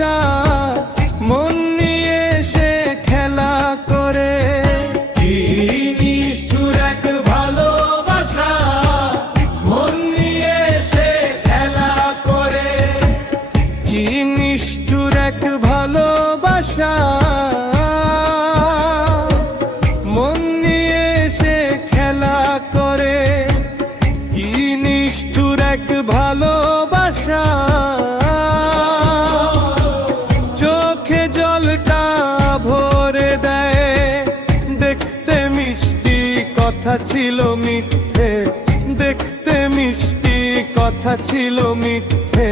ভালোবাসা মন নিয়ে সে খেলা করে। কি নিষ্ঠুর এক ভালোবাসা মন নিয়ে সে খেলা করে। কি নিষ্ঠুর এক ভালোবাসা মন নিয়ে সে খেলা করে। কি নিষ্ঠুর এক ভালোবাসা চোখে জলটা ভরে দেয়। দেখতে মিষ্টি কথা ছিল মিথ্যে, দেখতে মিষ্টি কথা ছিল মিথ্যে।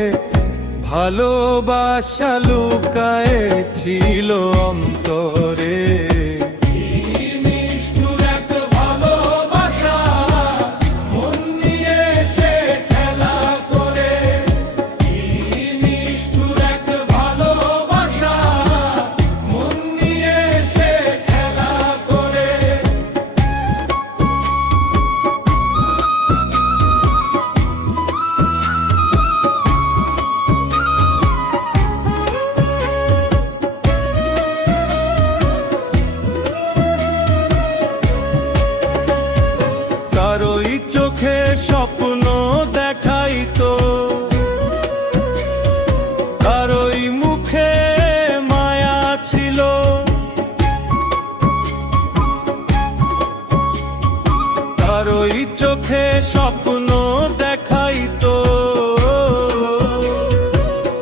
ভালোবাসা লুকায়ে ছিল অন্তরে। কারোই চোখে স্বপ্ন দেখাইতো, কারোই মুখে মায়া ছিল। কারোই চোখে স্বপ্ন দেখাইতো,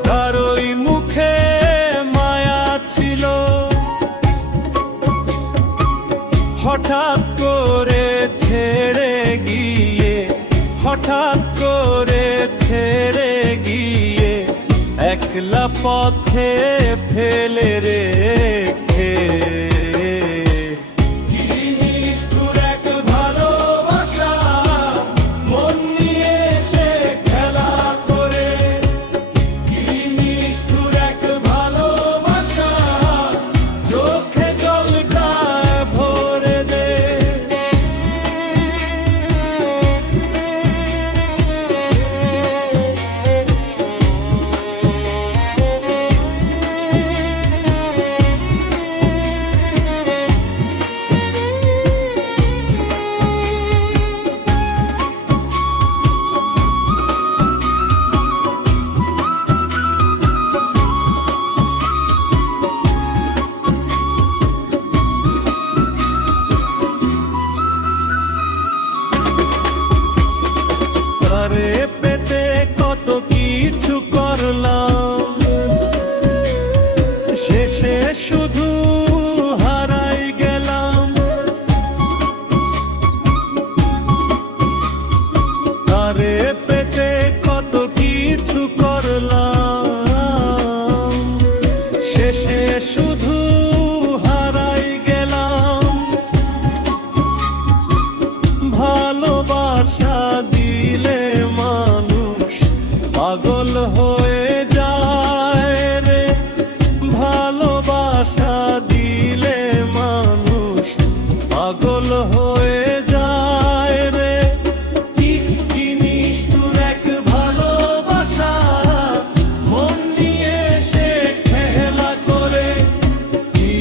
কারোই মুখে মায়া ছিল। হঠাৎ করে ছেড়ে গিয়ে, হঠাৎ করে ছেড়ে গিয়ে একলা পথে ফেলে রেখে। তারে পেতে কত কিছু করলাম, শেষে শুধু হারাই গেলাম। তারে পেতে কত কিছু করলাম, শেষে শুধু হারাই গেলাম। ভালোবাসা দিলে মানুষ পাগল হয়ে যায় রে। ভালোবাসা দিলে মানুষ পাগল হয়ে যায় রে। কি নিষ্ঠুর এক ভালোবাসা মন নিয়ে সে খেলা করে। কি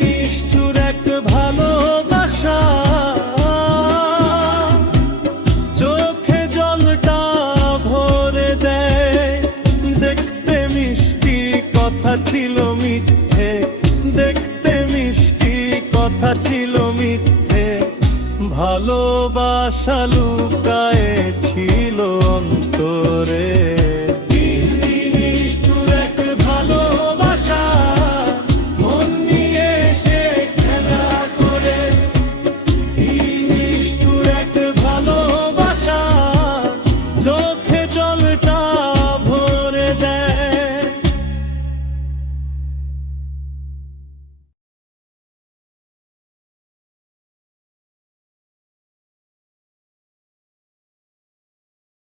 নিষ্ঠুর এক ভালোবাসা চোখে জলটা ভরে দেয়। দেখতে মিষ্টি কথা ছিল মিথ্যে, দেখতে মিষ্টি কথা ছিল মিথ্যে। ভালোবাসা